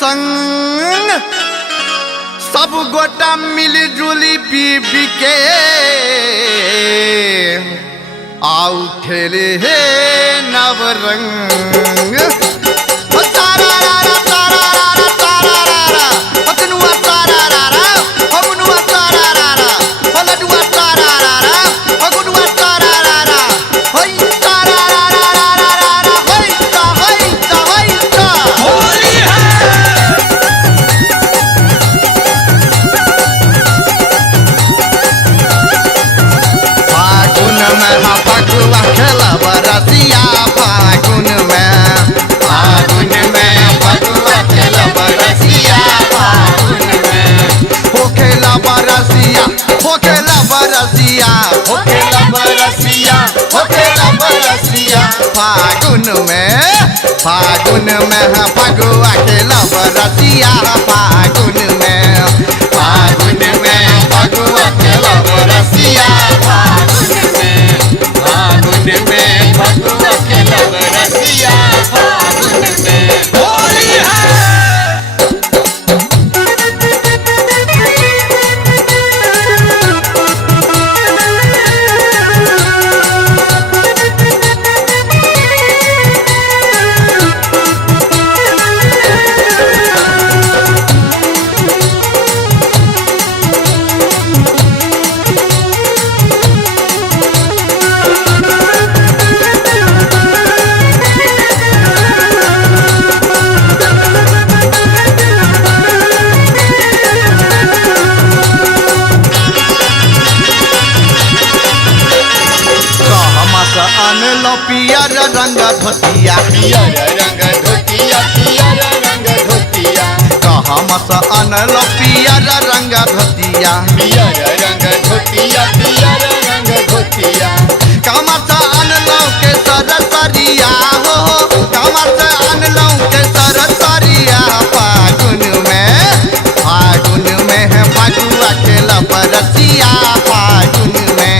संग सब गोटा मिलजुली पी पी के आउ खेले हे नवरंग फगुआ खेला बरसिया फागुन में फगुआ खेला बरसिया फागुन में हो खेला बरसिया हो खेला बरसिया हो खेला बरसिया हो खेला बरसिया फागुन में फगुआ खेला बरसिया फागुन में फगुआ खेला बरसिया फागुन में फगुआ खेला बरसिया फागुन में होली है। अनलो पियर रंग धोतिया पियर रंग धोतिया पियर रंग धोतिया कहम से अनलो पियर रंग धोतिया पियर रंग धोतिया पियर रंग धोतिया कहम से अनलो के सरसरिया हो कहम से अनलो के सरसरिया फागुन में है फगुआ खेला बरसिया फागुन में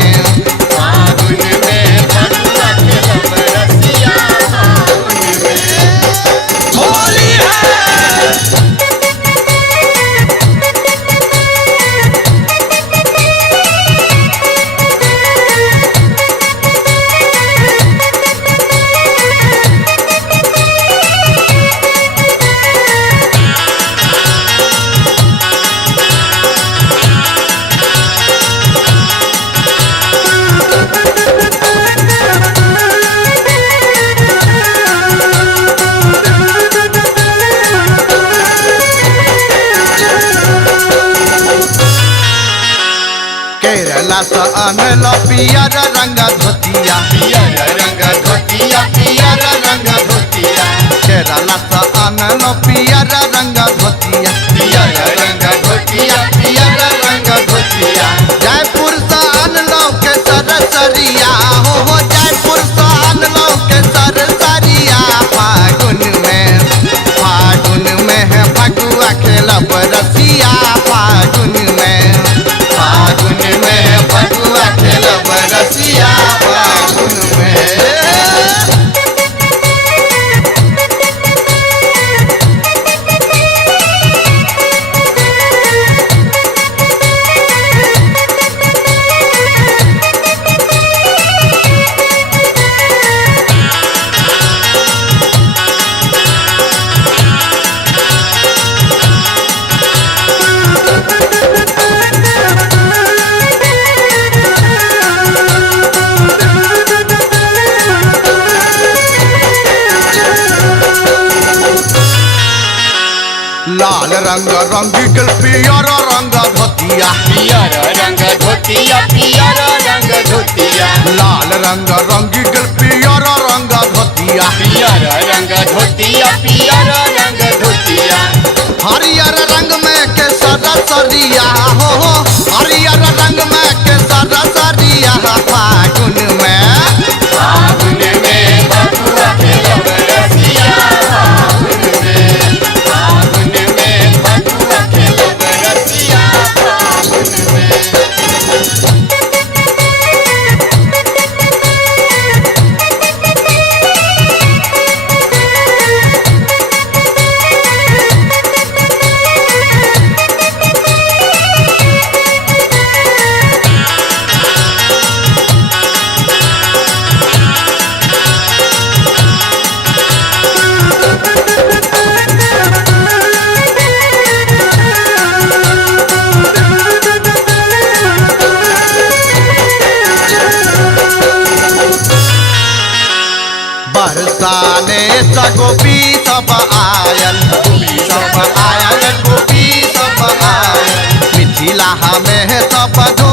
केरला से अनलो पियर रंग धोतिया पियर रंग धोतिया पियर रंग धोतिया केरला से अनलो पियर रंग धोतिया पियर रंग धोतिया पियर रंग धोतिया जयपुर से अनलो के सरसरिया हो जयपुर से अनलो के सरसरिया फागुन में है फगुआ खेला बरसिया फागुन में फगुआ खेला बरसिया फागुन में लाल रंग रंगीगल पियर रंग धोतिया पियर रंग धोतिया पियर रंग धोतिया लाल रंग रंगीगल पियर रंग धोतिया पियर रंग धोतिया पियर रंग धोतिया हरियर रंग में के सरसरिया हो हरियर रंग में के सरसरिया फागुन में फगुआ खेला बरसिया फागुन में फगुआ खेला बरसिया फागुन में बियाह में सब